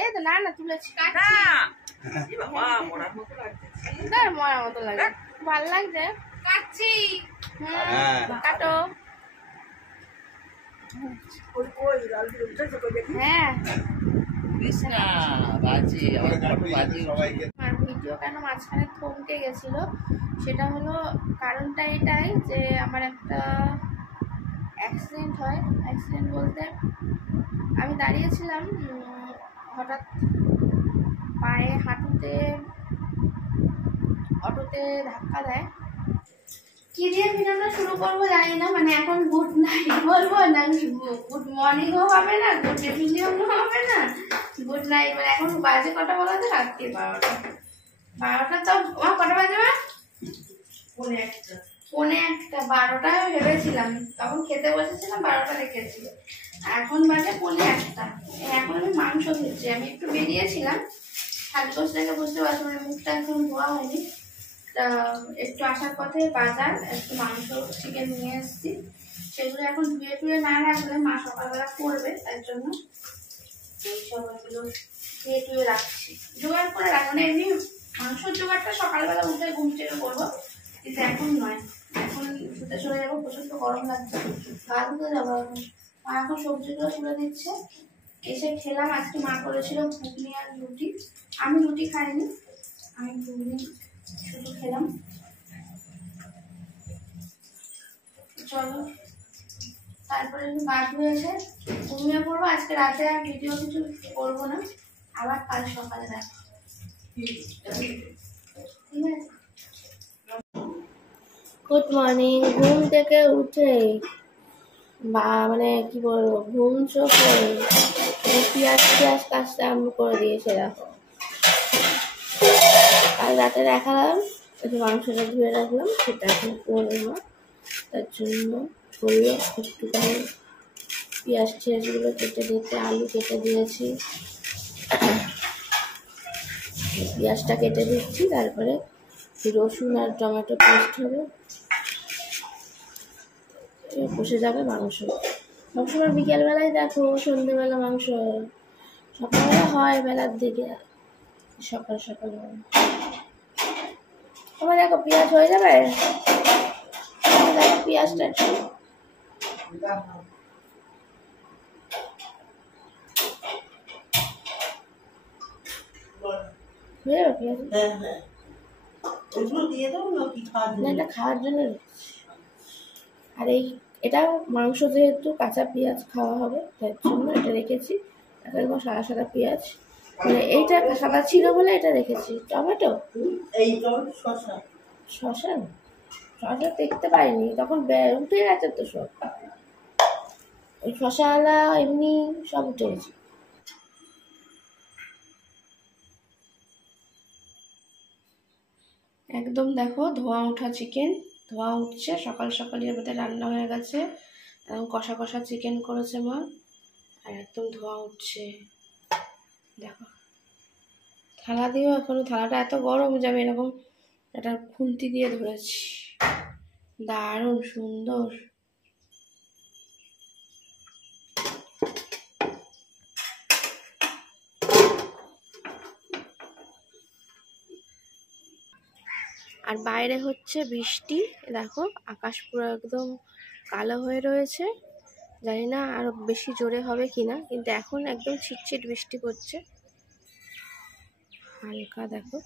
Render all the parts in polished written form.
এই তো না তুলেছি মরার মতো লাগে ভালো লাগছে কাটছি কাটো হ্যাঁ ভিডিও কেন মাঝখানে থমকে গেছিল সেটা হলো কারণটা এটাই যে আমার একটা অ্যাক্সিডেন্ট হয়। অ্যাক্সিডেন্ট বলতে আমি দাঁড়িয়েছিলাম, হঠাৎ পায়ে হাঁটুতে অটোতে ধাক্কা দেয়। কি দিয়ে ভিডিওটা শুরু করবো জানি না, মানে এখন গুড নাইট বলবো না, গুড মর্নিংও হবে না, গুড ইভিনিংও হবে না, গুড নাইট মানে এখন বাজে কটা বলা যায় রাত্রি 12টা তো আমার কটা বাজে না পৌনে একটা 12টা ভেবেছিলাম, তখন খেতে বসেছিলাম 12টা রেখেছিল, এখন বাজে পৌনে একটা। এখন আমি মাংস খেয়েছি, আমি একটু বেরিয়েছিলাম সাজগোজ থেকে বুঝতে পারছি, মানে মুখটা এখন ধোয়া হয়নি, একটু আসার পথে বাজার একটু মাংস চিকেন নিয়ে এসেছি, সেগুলো এখন ধুয়ে টুয়ে না রাখলে মা সকালবেলা করবে, তার জন্য এই সবগুলো ধুয়ে টুয়ে রাখছি, জোগাড় করে রাখবো। এমনি মাংসর জোগাড়টা সকালবেলা উঠে ঘুম থেকে করবো, কিন্তু এখন নয়, এখন শুতে চলে যাবো, প্রচন্ড গরম লাগছে, গা ধুতে যাবো এখন। মা এখন সবজিগুলো তুলে দিচ্ছে, এসে খেলাম। আজকে মা করেছিল ঘুগনি আর রুটি, আমি রুটি খাইনি, আমি ঘুগনি শুধু খেলাম। চলো তারপরে গা ধুয়েছে ঘুমিয়ে পড়বো, আজকে রাতে আর ভিডিও কিছু করবো না, আবার কাল সকালে দেখো, ঠিক আছে? Good morning. ঘুম থেকে উঠে বা মানে কি বলবো, ঘুম চোখে পেঁয়াজ কাজটা আরম্ভ করে দিয়েছে। দেখো কাল রাতে দেখালাম, একটু মাংসটা ধুয়ে রাখলাম, সেটা এখন করবো, তার জন্য করলো একটুখানি পেঁয়াজ টিয়াজগুলো কেটে দিতে, আলু কেটে দিয়েছি, পেঁয়াজটা কেটে দিচ্ছি, তারপরে রসুন আর টমেটো পেস্ট হবে, বসে যাবে মাংস। সবসময় বিকেলবেলায় দেখো, সন্ধ্যেবেলা মাংস, সকালবেলা হয় বেলার দিকে, সকাল সকাল হয়। আবার দেখো পেঁয়াজ হয়ে যাবে, দেখো পেঁয়াজটা এটা খাওয়ার জন্য। আর এটা মাংস যেহেতু কাঁচা পেঁয়াজ খাওয়া হবে, তার জন্য এটা রেখেছি, একদম সাদা সাদা পেঁয়াজ, মানে এইটা সাদা ছিল বলে এটা রেখেছি। টমেটো শসা শসা দেখতে পাইনি, তখন উঠে গেছে তো সব, ওই শসাওয়ালা এমনি সব উঠে গেছে। একদম দেখো ধোঁয়া ওঠা চিকেন, ধোঁয়া উঠছে, সকাল সকালের মধ্যে রান্না হয়ে গেছে, একদম কষা কষা চিকেন করেছে মা, আর একদম ধোঁয়া উঠছে। দেখো থালা দিয়েও এখনো, থালাটা এত গরম যে আমি এরকম একটা খুন্তি দিয়ে ধরেছি, দারুণ সুন্দর। আর বাইরে হচ্ছে বৃষ্টি, দেখো আকাশ পুরো একদম কালো হয়ে রয়েছে, জানি না আরো বেশি জোরে হবে কিনা, কিন্তু এখন একদম ছিটছিট বৃষ্টি পড়ছে, হালকা দেখো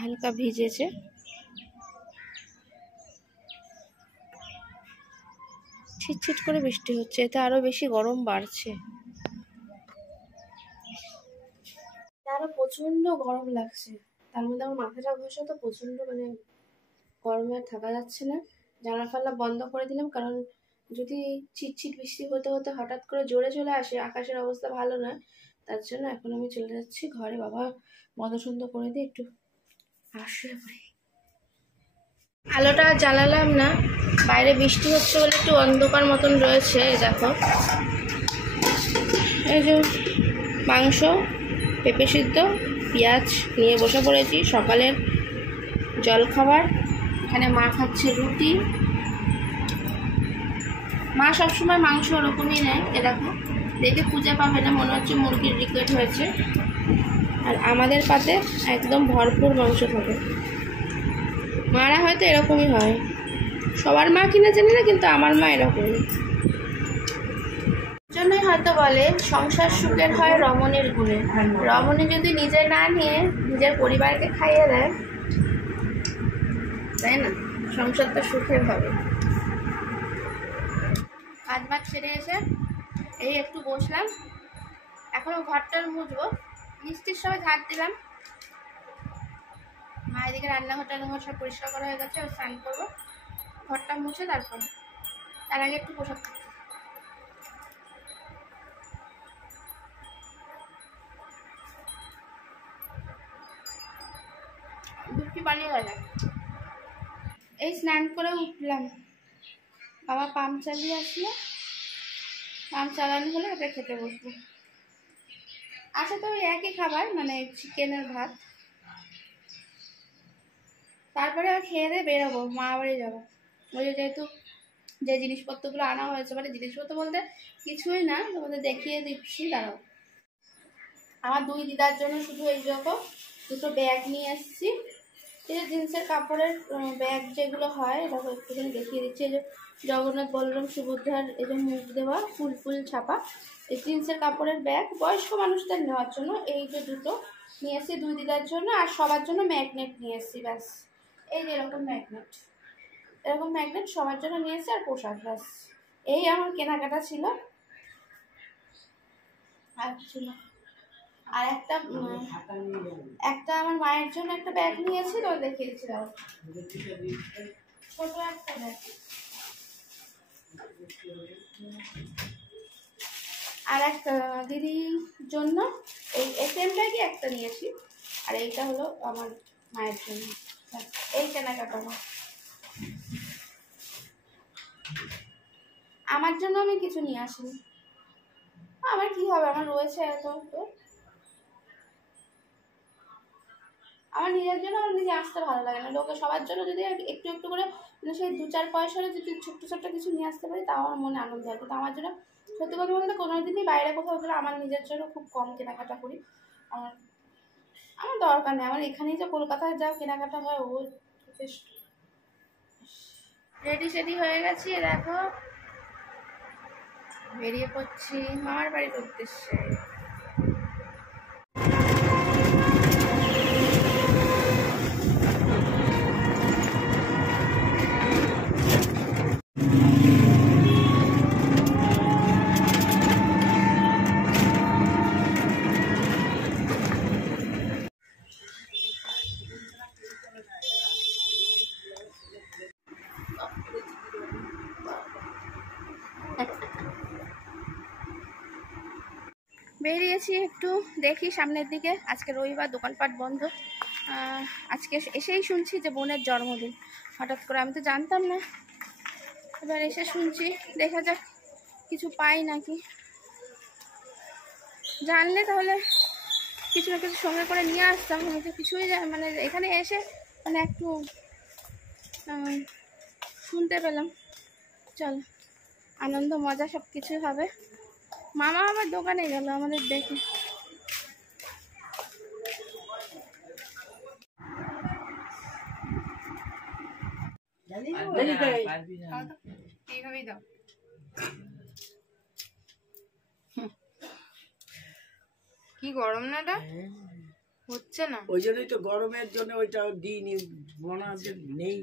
হালকা ভিজেছে। ছিটছিট করে বৃষ্টি হচ্ছে, এতে আরো বেশি গরম বাড়ছে, আরো প্রচন্ড গরম লাগছে। তার মধ্যে আমার মাথাটা ঘষা তো প্রচন্ড, মানে গরমে আর থাকা যাচ্ছে না। জানলা ফাল্লা বন্ধ করে দিলাম, কারণ যদি ছিটছিট বৃষ্টি হতে হতে হঠাৎ করে জোরে চলে আসে, আকাশের অবস্থা ভালো না, তার জন্য এখন আমি চলে যাচ্ছি ঘরে। বাবা বন্ধ সন্ধ করে দিয়ে একটু আসে পড়ি। আলোটা জ্বালালাম না, বাইরে বৃষ্টি হচ্ছে বলে একটু অন্ধকার মতন রয়েছে। দেখো এই যে মাংস, পেঁপে সিদ্ধ, পেঁয়াজ নিয়ে বসে পড়েছি, সকালের জলখাবার। এখানে মা খাচ্ছে রুটি, মা সবসময় মাংস ওরকমই নেয়, এ দেখো দেখে খুঁজে পাবে না, মনে হচ্ছে মুরগির রিকেট হয়েছে। আর আমাদের পাতে একদম ভরপুর মাংস থাকে। মারা হয়তো এরকমই হয়, সবার মা কিনা জানি না, কিন্তু আমার মা এরকমই। জন্যই হয়তো বলে সংসার সুখের হয় রমণীর গুণে। রমণী যদি নিজে না নিয়ে নিজের পরিবারকে খাইয়ে দেয়, তাই না, সংসার তো সুখের হবে। কাজ বাজ ছেড়ে এসে এই একটু বসলাম, এখনো ঘরটার মুছবো, মিষ্টির সময় ঝাড় দিলাম। মা এদিকে রান্নাঘর টান্নাঘর সব পরিষ্কার করা হয়ে গেছে, স্নান করবো, ঘরটা মুছে তারপর। তার আগে একটু পোশাক দুটি বানিয়ে গেছে। এই স্নান করে উঠলাম, বাবা পাম্প চালিয়ে আসলো, পাম্প চালানো হলে ওটা খেতে বসবো। আচ্ছা, তো ওই একই খাবার, মানে চিকেনের ভাত, তারপরে খেয়ে দিয়ে বেরোবো, মা বাড়ি যাবো। ওই যেহেতু যে জিনিসপত্রগুলো আনা হয়েছে, মানে জিনিসপত্র বলতে কিছুই না, তোমাদের দেখিয়ে দিচ্ছি, দাঁড়াও। আমার দুই দিদার জন্য শুধু এই যখন দুটো ব্যাগ নিয়ে এসেছি, এই যে জিন্সের কাপড়ের ব্যাগ যেগুলো হয়, দেখো একটুখানি দেখিয়ে দিচ্ছি। এই যে জগন্নাথ বলরাম সুভদ্রার এই যে মুখ দেওয়া ফুল ফুল ছাপা এই জিন্সের কাপড়ের ব্যাগ, বয়স্ক মানুষদের নেওয়ার জন্য এই যে দুটো নিয়ে এসেছি দুই দিদার জন্য। আর সবার জন্য ম্যাগনেট নিয়ে এসেছি, ব্যাস। এই যে এরকম ম্যাগনেট, এরকম ম্যাগনেট সবার জন্য নিয়ে এসেছি, আর পোশাক, ব্যাস। এই আমার কেনাকাটা ছিল, আর ছিল। আর একটা আমার মায়ের জন্য একটা ব্যাগ নিয়েছি, তো দেখিয়ে দিচ্ছিলাম, ছোট একটা ব্যাগ। আর একটা দিদির জন্য এই সেম ব্যাগই একটা নিয়েছি, আর এইটা হলো আমার মায়ের জন্য। এই কেনাকাটা আমার জন্য আমি কিছু নিয়ে আসিনি। আমার কি হবে, আমার রয়েছে এত। তো আমার নিজের জন্য আমার নিজে আসতে ভালো লাগে না, লোকে সবার জন্য যদি একটু একটু করে সেই 2-4 পয়সার যদি ছোট্ট ছোট্ট কিছু নিয়ে আসতে পারি, তাও আমার মনে আনন্দ হয়। কিন্তু আমার জন্য সত্যি কথা বলতে কোনোদিনই বাইরে কোথাও গেলে আমার নিজের জন্য খুব কম কেনাকাটা করি। আমার দরকার নেই, আমার এখানেই যে কলকাতায় যা কেনাকাটা হয় ও যথেষ্ট। রেডি সেডি হয়ে গেছি, দেখো বেরিয়ে পড়ছি মামার বাড়ির উদ্দেশ্যে। বেরিয়েছি একটু দেখি সামনের দিকে, আজকে রবিবার, দোকানপাট বন্ধ। আজকে এসেই শুনছি যে বোনের জন্মদিন, হঠাৎ করে, আমি তো জানতাম না, এবার এসে শুনছি, দেখা যাক কিছু পাই নাকি। জানলে তাহলে কিছু না কিছু সঙ্গে করে নিয়ে আসতাম, আমি তো কিছুই মানে এখানে এসে মানে একটু শুনতে পেলাম। চল, আনন্দ মজা সব কিছু হবে। মামা আমার দোকানে গেল আমাদের দেখে। এইভাবেই দাও। কি গরম না, এটা হচ্ছে না, ওই জন্যই তো গরমের জন্য ওইটা দিইনি, বানাতে নেই।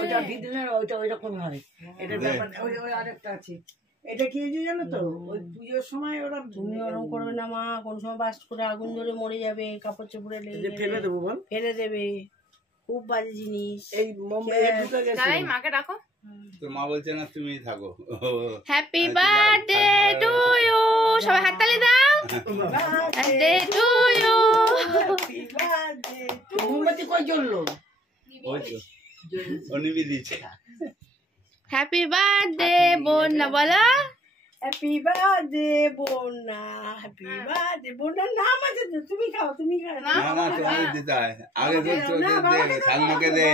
ওইটা দিদিনের ওইটা ওইরকম হয়, এটা ব্যাপার। ওই আরেকটা আছে, এটা কি জানো তো, ওই পুজোর সময় ওরা, তুমি ওরকম করবে না মা, কোন সময় বাস্ট করে আগুন ধরে মরে যাবে, কাপড় চোপড়ে লেগে ফেলে দেবো, বল ফেলে দেবে, খুব বাজে জিনিস। এই মুম্বাই মাকে ডাকো, তোর মা বলছে না তুমি থাকো। হ্যাপি বার্থডে টু ইউ, সবাই হাততালি দাও। Birthday to you, happy birthday to. মোমবাতি কই জ্বললো? ওই তো অনিবি দিচ্ছে। হ্যাপি বার্থডে বোনা, বলো হ্যাপি বার্থডে বোনা, হ্যাপি বার্থডে বোনা। নাম আছে তো, তুমি খাও, তুমি খাও না, না তোমাকে দিতে হয় আগে, তো দে, সালমাকে দে,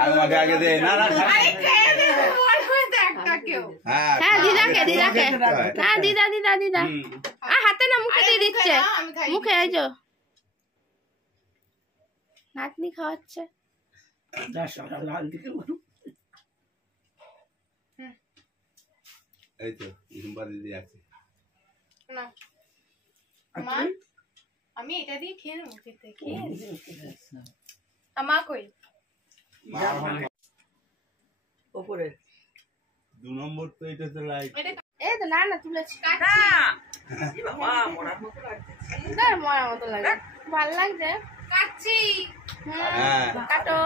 সালমাকে আগে দে। না না, আরে খেয়ে দে, বল কই দেখ হ্যাঁ দিদাকে দিদাকে হ্যাঁ দিদা দিদা দিদা হাতে না মুখে দিয়ে দিচ্ছে মুখে এই যে নাতনি খাওয়াচ্ছে এই তো ঝুম্পা দিদি আছে না আমি এটা দিয়ে খেয়ে নেবো খেয়ে মা কই উপরে 2 নম্বর তো এটা তো লাইট এই তো না না তুলেছি বাবা মরার মতো লাগছে মরার মতো লাগে ভালো লাগছে কাচ্ছি হ্যাঁ কাটো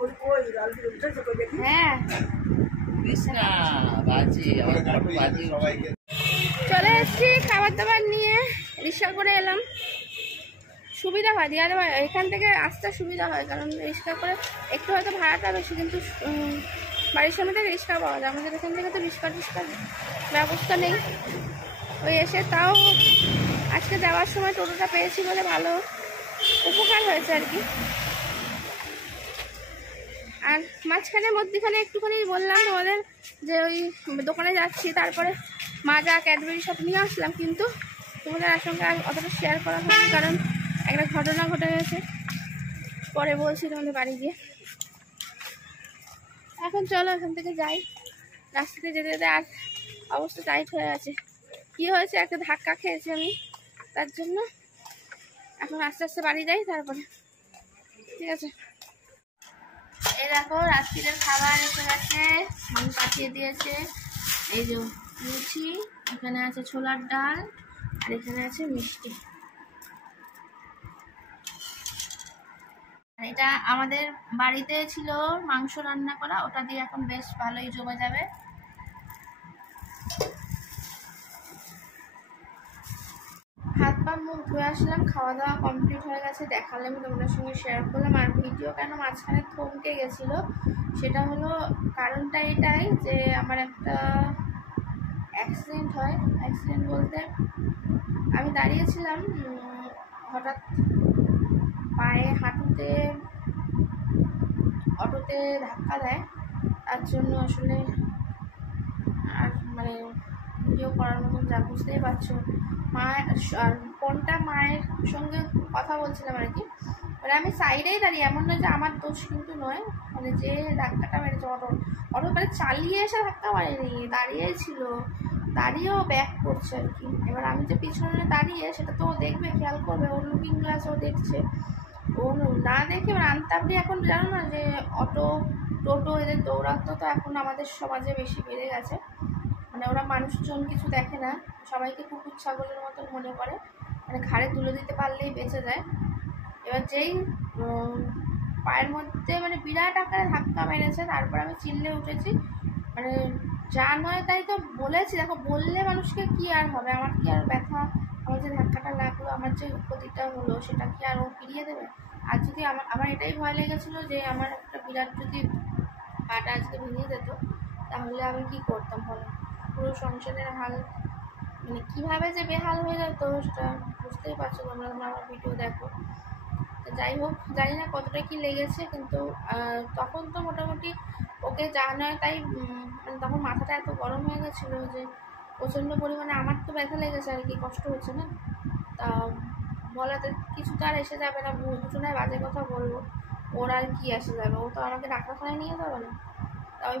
ওই কই লাল দিয়ে উঠেছে কই দেখি হ্যাঁ কৃষ্ণা বাজি আমার ফটো বাজি সবাইকে চলে এসেছি খাবার দাবার নিয়ে রিক্সা করে এলাম সুবিধা হয় দিয়ে এখান থেকে আসতে সুবিধা হয় কারণ রিক্সা করে একটু হয়তো ভাড়াটা বেশি কিন্তু বাড়ির সামনে থেকে রিক্সা পাওয়া যায় আমাদের এখান থেকে তো রিক্সার ব্যবস্থা নেই ওই এসে তাও আজকে যাওয়ার সময় টোটোটা পেয়েছি বলে ভালো উপকার হয়েছে আর কি আর মধ্যখানে একটুখানি বললাম তোমাদের যে ওই দোকানে যাচ্ছি তারপরে মাজা ক্যাডবেরি সব নিয়ে আসলাম কিন্তু তোমাদের সঙ্গে আর অতটা শেয়ার করা হয়নি কারণ একটা ঘটনা ঘটে গেছে পরে বলছি তোমাদের বাড়ি গিয়ে এখন চলো এখান থেকে যাই রাস্তাতে যেতে যেতে আর অবস্থা টাইট হয়ে আছে কি হয়েছে একটা ধাক্কা খেয়েছি আমি তার জন্য এখন আস্তে আস্তে বাড়ি যাই তারপরে ঠিক আছে এই দেখো রাত্রিরের খাবার এসে গেছে মন পাঠিয়ে দিয়েছে এই যে লুচি এখানে আছে ছোলার ডাল আর এখানে আছে মিষ্টি আর এটা আমাদের বাড়িতে ছিল মাংস রান্না করা ওটা দিয়ে এখন বেশ ভালোই জমে যাবে হাত পা মুখ ধুয়ে আসলাম খাওয়া দাওয়া কমপ্লিট হয়ে গেছে দেখালাম তোমাদের সঙ্গে শেয়ার করলাম আর ভিডিও কেন মাঝখানে থমকে গেছিলো সেটা হলো কারণটা এটাই যে আমার একটা অ্যাক্সিডেন্ট হয় অ্যাক্সিডেন্ট বলতে আমি দাঁড়িয়েছিলাম হঠাৎ পায়ে হাঁটুতে অটোতে ধাক্কা দেয় তার জন্য আসলে আর মানে ভিডিও করার মতন যা বুঝতেই পারছো কোনটা মায়ের সঙ্গে কথা বলছিলাম আর কি মানে আমি সাইডেই দাঁড়িয়ে এমন নয় যে আমার দোষ কিন্তু নয় মানে যে ধাক্কাটা মেরেছে অটো মানে চালিয়ে এসে ধাক্কা মারেনি দাঁড়িয়েই ছিল দাঁড়িয়েও ব্যাক করছে আর কি এবার আমি যে পিছনে দাঁড়িয়ে সেটা তো দেখবে খেয়াল করবে ওর লুকিং গ্লাসও দেখছে ও না দেখে আনতাবড়ি এখন জানো না যে অটো টোটো এদের দৌড়াতো তো এখন আমাদের সমাজে বেশি বেড়ে গেছে মানে ওরা মানুষজন কিছু দেখে না সবাইকে কুকুর ছাগলের মতন মনে করে মানে ঘাড়ে তুলে দিতে পারলেই বেঁচে যায় এবার যেই পায়ের মধ্যে মানে বিরাট আকারে ধাক্কা মেরেছে তারপর আমি চিল্লে উঠেছি মানে যা নয় তাই তো বলেছি দেখো বললে মানুষকে কি আর হবে আমার কি আর ব্যথা আমার যে ধাক্কাটা লাগলো আমার যে ক্ষতিটা হলো সেটা কি আর ও ফিরিয়ে দেবে আর যদি আমার এটাই ভয় লেগেছিলো যে আমার একটা বিরাট যদি পাটা আজকে ভেঙে যেত তাহলে আমি কি করতাম বলো পুরো সংসারের হাল মানে কীভাবে যে বেহাল হয়ে যেত সেটা বুঝতেই পারছো তোমরা আমার ভিডিও দেখো তো যাই হোক জানি না কতটা কি লেগেছে কিন্তু তখন তো মোটামুটি ওকে যা নয় তাই মানে তখন মাথাটা এত গরম হয়ে গেছিলো যে প্রচণ্ড পরিমাণে আমার তো ব্যথা লেগেছে আর কি কষ্ট হচ্ছে না তা বলাতে কিছু তো আর এসে যাবে না দুজনায় বাজে কথা বলবো ওর আর কি এসে যাবে ও তো আমাকে ডাক্তারখানায় নিয়ে যাবে না তা ওই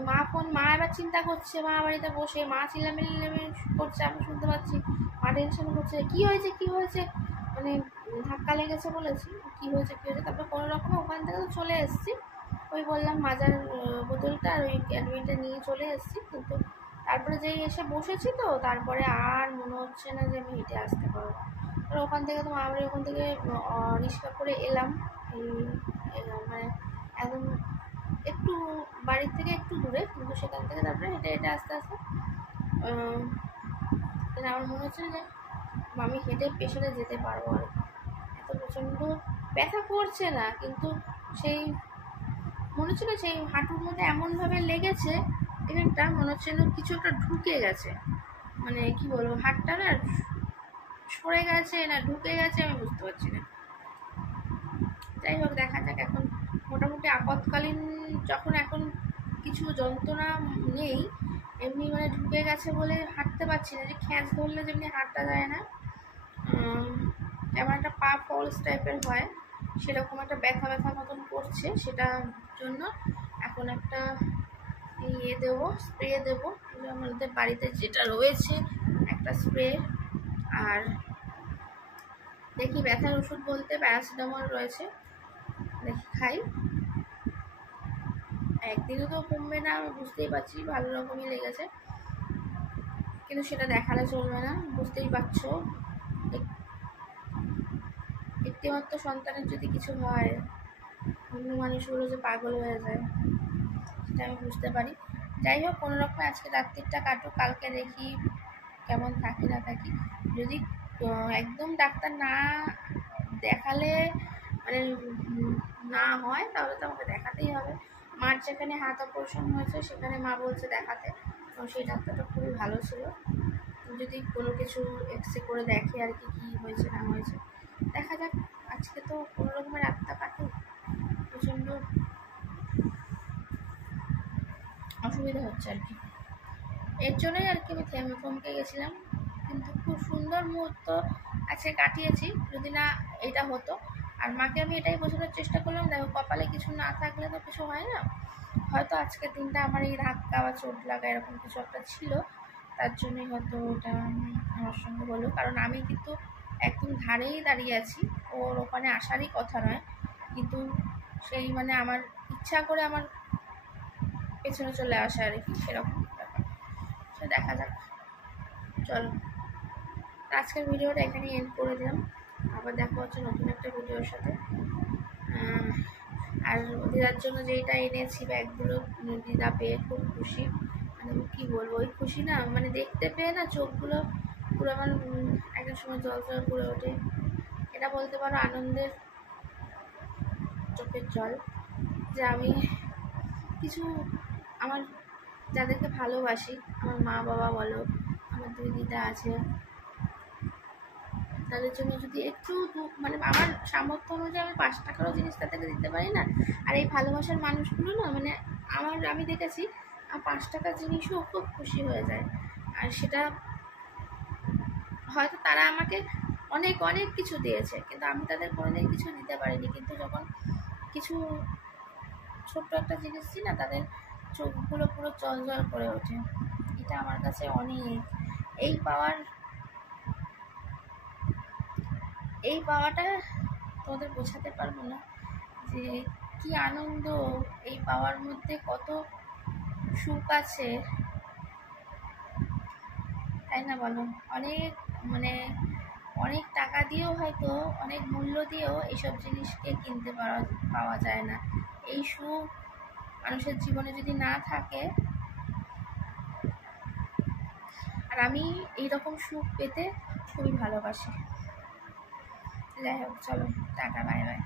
মা এবার চিন্তা করছে মা বাড়িতে বসে মা চিল্লামিল্লি করছে আমি শুনতে পাচ্ছি মা টেনশন করছে কি হয়েছে মানে ধাক্কা লেগেছে বলেছি কি হয়েছে তারপরে কোনো রকম ওখান থেকে তো চলে এসেছি ওই বললাম মাজার বোতলটা আর ওই ক্যাডবেরিটা নিয়ে চলে এসেছি কিন্তু তারপরে যেই এসে বসেছি তো তারপরে আর মনে হচ্ছে না যে আমি হেঁটে আসতে পারবো আর ওখান থেকে তো আমরা ওখান থেকে রিক্সা করে এলাম মানে একদম একটু বাড়ির থেকে একটু দূরে কিন্তু সেখান থেকে তারপরে হেঁটে হেঁটে আস্তে আস্তে আমার মনে হচ্ছে যে আমি হেঁটে পেছনে যেতে পারবো আর এত প্রচণ্ড ব্যথা করছে না কিন্তু সেই মনে হচ্ছে না সেই হাঁটুর মধ্যে এমনভাবে লেগেছে এখানটা মনে হচ্ছে না কিছু একটা ঢুকে গেছে মানে কি বলবো হাতটা না সরে গেছে না ঢুকে গেছে আমি বুঝতে পারছি না যাই হোক দেখা যাক এখন মোটামুটি আপৎকালীন যখন এখন কিছু যন্ত্রণা নেই, এমনি মানে ঢুকে গেছে বলে হাঁটতে পারছি না, যে খ্যাঁচ ধরলে যেমনি হাঁটা যায় না, এমন একটা পা ফলস টাইপের হয়, সেরকম একটা ব্যথা ব্যথা মতন করছে। সেটার জন্য এখন একটা ইয়ে দেবো, স্প্রে দেবো, আমাদের বাড়িতে যেটা রয়েছে একটা স্প্রে। আর দেখি ব্যথার ওষুধ বলতে প্যারাসিটামল রয়েছে, দেখি খাই। একদিনও তো কমবে না, আমি বুঝতেই পারছি, ভালো রকমই লেগেছে, কিন্তু সেটা দেখালে চলবে না, বুঝতেই পারছো। একটিমাত্র সন্তানের যদি কিছু হয়, অন্য মানুষগুলো যে পাগল হয়ে যায়, সেটা আমি বুঝতে পারি। যাই হোক, কোনো রকম আজকে রাত্রিটা কাটুক, কালকে দেখি কেমন থাকি না থাকি। যদি একদম ডাক্তার না দেখালে মানে না হয়, তাহলে তো আমাকে দেখাতেই হবে। মার যেখানে হাত অপারেশন হয়েছে সেখানে মা বলছে দেখাতে, এবং সেই ডাক্তারটা খুবই ভালো ছিল। যদি কোনো কিছু এক্সরে করে দেখে আর কি কী হয়েছে না হয়েছে, দেখা যাক। আজকে তো কোনো রকমের রাতটা কাটুক, প্রচণ্ড অসুবিধা হচ্ছে আর কি, এর জন্যই আর কি আমি থমকে গেছিলাম। কিন্তু খুব সুন্দর মুহূর্ত আজকে কাটিয়েছি, যদি না এটা হতো। আর মাকে আমি এটাই বোঝানোর চেষ্টা করলাম, দেখো কপালে কিছু না থাকলে তো কিছু হয় না। হয়তো আজকের দিনটা আমার এই ধাক্কা বা চোট লাগা এরকম কিছু একটা ছিল, তার জন্যই হয়তো ওটা আমার সঙ্গে হলো। কারণ আমি কিন্তু একদম ধারেই দাঁড়িয়ে আছি, ওর ওখানে আসারই কথা নয়, কিন্তু সেই মানে আমার ইচ্ছা করে আমার পেছনে চলে আসে আর কি, সেরকম ব্যাপার। সে দেখা যাক, চলো আজকের ভিডিওটা এখানেই এন্ড করে দিলাম। আবার দেখা হচ্ছে নতুন একটা ভিডিওর সাথে। আর দিদার জন্য যেইটা এনেছি ব্যাগগুলো, দিদা পেয়ে খুব খুশি, মানে কী বলবো, ওই খুশি না, মানে দেখতে পেয়ে না চোখগুলো পুরো আমার একটা সময় জল জল করে ওঠে। এটা বলতে পারো আনন্দের চোখের জল, যে আমি কিছু আমার যাদেরকে ভালোবাসি, আমার মা বাবা বলো, আমার দুই দিদা আছে, তাদের জন্য যদি একটু মানে আমার সামর্থ্য অনুযায়ী আমি 5 টাকারও জিনিস তাদেরকে দিতে পারি না। আর এই ভালোবাসার মানুষগুলো না, মানে আমি দেখেছি 5 টাকার জিনিসও খুব খুশি হয়ে যায়। আর সেটা হয়তো তারা আমাকে অনেক অনেক কিছু দিয়েছে, কিন্তু আমি তাদের কোনোদিন কিছু দিতে পারিনি, কিন্তু যখন কিছু ছোট্ট একটা জিনিস দিই না, তাদের চোখগুলো পুরো জল জল করে ওঠে। এটা আমার কাছে অনেক, এই পাওয়াটা তোমাদের বোঝাতে পারবো না যে কি আনন্দ, এই পাওয়ার মধ্যে কত সুখ আছে, তাই না বলো? অনেক টাকা দিয়েও হয়তো, অনেক মূল্য দিয়েও এইসব জিনিসকে কিনতে পাওয়া যায় না। এই সুখ মানুষের জীবনে যদি না থাকে, আর আমি এইরকম সুখ পেতে খুবই ভালোবাসি। যাই হোক, চলো টাটা, বাই বাই।